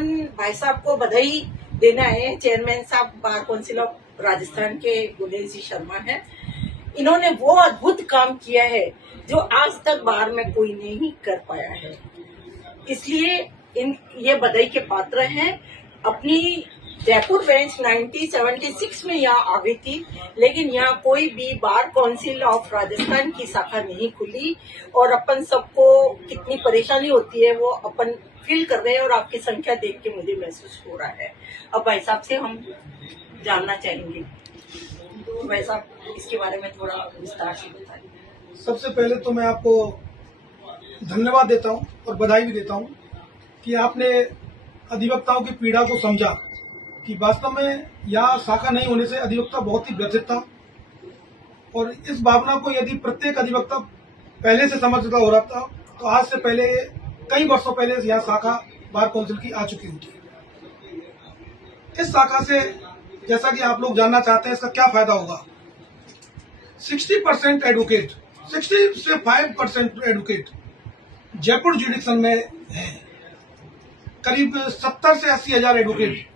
अपन भाई साहब को बधाई देना है। चेयरमैन साहब बार काउंसिल ऑफ राजस्थान के गुलेश जी शर्मा है। इन्होंने वो अद्भुत काम किया है जो आज तक बार में कोई नहीं कर पाया है, इसलिए ये बधाई के पात्र हैं। अपनी जयपुर बेंच 1976 में यहाँ आ गई थी, लेकिन यहाँ कोई भी बार काउंसिल ऑफ राजस्थान की शाखा नहीं खुली और अपन सबको कितनी परेशानी होती है वो अपन फील कर रहे हैं और आपकी संख्या देख के मुझे महसूस हो रहा है। अब भाई साहब से हम जानना चाहेंगे, तो भाई साहब इसके बारे में थोड़ा विस्तार से बताइए। सबसे पहले तो मैं आपको धन्यवाद देता हूं और बधाई भी देता हूं कि आपने अधिवक्ताओं की पीड़ा को समझा कि वास्तव में यहाँ शाखा नहीं होने से अधिवक्ता बहुत ही व्यथित था, और इस भावना को यदि प्रत्येक अधिवक्ता पहले से समझता हो रहा था तो आज से पहले कई वर्षों पहले यहाँ शाखा बार काउंसिल की आ चुकी होती। इस शाखा से जैसा कि आप लोग जानना चाहते हैं इसका क्या फायदा होगा। 60% एडवोकेट, 60 से 5% एडवोकेट जयपुर जुडिक्शन में है। करीब 70 से 80 हजार एडवोकेट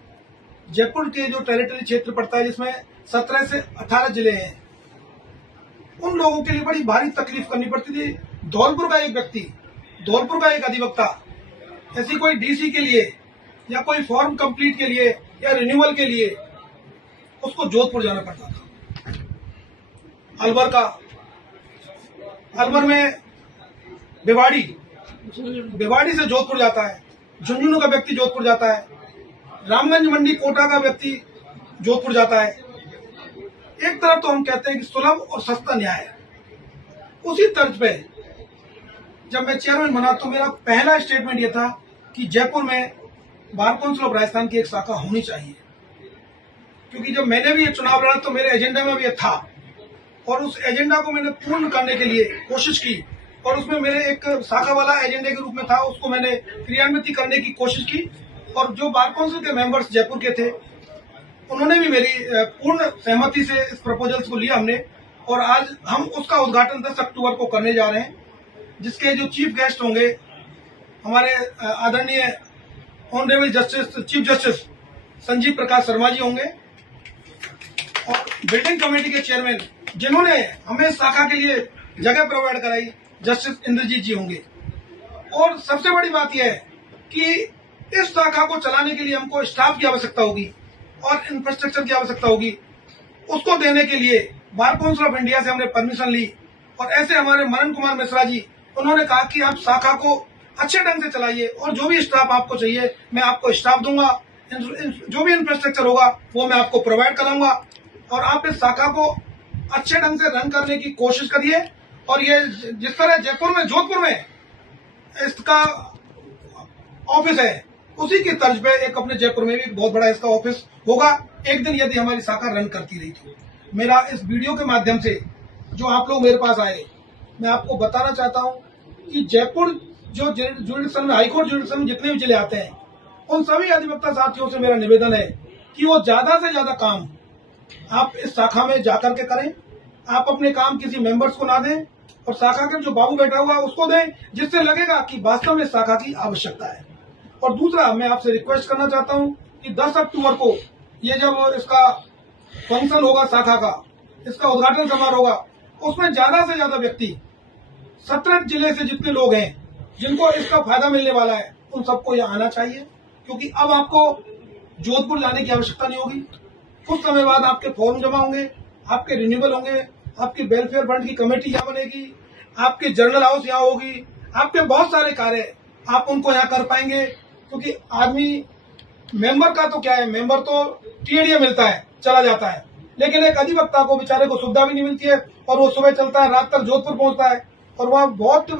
जयपुर के जो टेरिटरी क्षेत्र पड़ता है, जिसमें 17 से 18 जिले हैं, उन लोगों के लिए बड़ी भारी तकलीफ करनी पड़ती थी। धौलपुर का एक व्यक्ति, धौलपुर का एक अधिवक्ता ऐसी कोई डीसी के लिए या कोई फॉर्म कंप्लीट के लिए या रिन्यूअल के लिए उसको जोधपुर जाना पड़ता था। अलवर में भिवाड़ी से जोधपुर जाता है, झुंझुनू का व्यक्ति जोधपुर जाता है, रामगंज मंडी कोटा का व्यक्ति जोधपुर जाता है। एक तरफ तो हम कहते हैं कि सुलभ और सस्ता न्याय है, उसी तर्ज पे जब मैं चेयरमैन बना तो मेरा पहला स्टेटमेंट यह था कि जयपुर में बार काउंसिल ऑफ राजस्थान की एक शाखा होनी चाहिए, क्योंकि जब मैंने भी ये चुनाव लड़ा तो मेरे एजेंडा में भी ये था और उस एजेंडा को मैंने पूर्ण करने के लिए कोशिश की, और उसमें मेरे एक शाखा वाला एजेंडे के रूप में था, उसको मैंने क्रियान्वित करने की कोशिश की। और जो बार काउंसिल के मेंबर्स जयपुर के थे उन्होंने भी मेरी पूर्ण सहमति से इस प्रपोजल्स को लिया हमने, और आज हम उसका उद्घाटन 10 अक्टूबर को करने जा रहे हैं, जिसके जो चीफ गेस्ट होंगे हमारे आदरणीय honourable justice chief justice Sanjeev Prakash Sharma ji होंगे, और बिल्डिंग कमेटी के चेयरमैन जिन्होंने हमें शाखा के लिए जगह प्रोवाइड कराई जस्टिस इंद्रजीत जी होंगे। और सबसे बड़ी बात यह है कि इस शाखा को चलाने के लिए हमको स्टाफ की आवश्यकता होगी और इंफ्रास्ट्रक्चर की आवश्यकता होगी। उसको देने के लिए बार काउंसिल ऑफ इंडिया से हमने परमिशन ली, और ऐसे हमारे मनन कुमार मिश्रा जी, उन्होंने कहा कि आप शाखा को अच्छे ढंग से चलाइए और जो भी स्टाफ आपको चाहिए मैं आपको स्टाफ दूंगा, जो भी इंफ्रास्ट्रक्चर होगा वो मैं आपको प्रोवाइड कराऊंगा, और आप इस शाखा को अच्छे ढंग से रन करने की कोशिश करिए। और ये जिस तरह जयपुर में जोधपुर में इसका ऑफिस है, उसी की तर्ज पे एक अपने जयपुर में भी बहुत बड़ा इसका ऑफिस होगा एक दिन, यदि हमारी शाखा रन करती रही तो। मेरा इस वीडियो के माध्यम से जो आप लोग मेरे पास आए, मैं आपको बताना चाहता हूं कि जयपुर जो जुडिक्शन में, हाईकोर्ट जुडिक्शन में जितने भी जिले आते हैं, उन सभी अधिवक्ता साथियों से मेरा निवेदन है कि वो ज्यादा से ज्यादा काम आप इस शाखा में जाकर के करें। आप अपने काम किसी मेंबर्स को ना दें, और शाखा के जो बाबू बैठा हुआ है उसको दें, जिससे लगेगा कि वास्तव में शाखा की आवश्यकता है। और दूसरा, मैं आपसे रिक्वेस्ट करना चाहता हूं कि 10 अक्टूबर को ये जब इसका फंक्शन होगा शाखा का, इसका उद्घाटन समारोह होगा, उसमें ज्यादा से ज्यादा व्यक्ति 17 जिले से जितने लोग हैं जिनको इसका फायदा मिलने वाला है, उन सबको यहाँ आना चाहिए, क्योंकि अब आपको जोधपुर जाने की आवश्यकता नहीं होगी। कुछ समय बाद आपके फॉर्म जमा होंगे, आपके रिन्यूअल होंगे, आपकी वेलफेयर फंड की कमेटी यहाँ बनेगी, आपकी जर्नल हाउस यहाँ होगी, आपके बहुत सारे कार्य आप उनको यहाँ कर पाएंगे। क्योंकि आदमी मेंबर का तो क्या है, मेंबर तो टीएडीए मिलता है, चला जाता है, लेकिन एक अधिवक्ता को बेचारे को सुविधा भी नहीं मिलती है, और वो सुबह चलता है, रात तक जोधपुर पहुंचता है, और वहाँ बहुत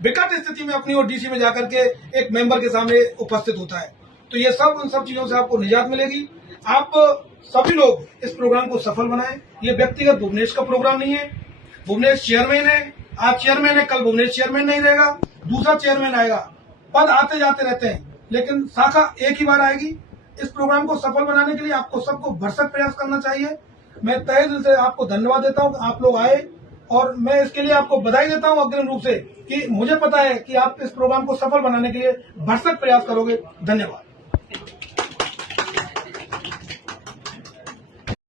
विकट स्थिति में अपनी और डीसी में जाकर के एक मेंबर के सामने उपस्थित होता है। तो ये सब, उन सब चीजों से आपको निजात मिलेगी। आप सभी लोग इस प्रोग्राम को सफल बनाएं। ये व्यक्तिगत भुवनेश का प्रोग्राम नहीं है। भुवनेश चेयरमैन है, आज चेयरमैन है, कल भुवनेश चेयरमैन नहीं रहेगा, दूसरा चेयरमैन आएगा। पद आते जाते रहते हैं, लेकिन शाखा एक ही बार आएगी। इस प्रोग्राम को सफल बनाने के लिए आपको सबको भरसक प्रयास करना चाहिए। मैं तहे दिल से आपको धन्यवाद देता हूं कि आप लोग आए, और मैं इसके लिए आपको बधाई देता हूं अग्रिम रूप से कि मुझे पता है कि आप इस प्रोग्राम को सफल बनाने के लिए भरसक प्रयास करोगे। धन्यवाद।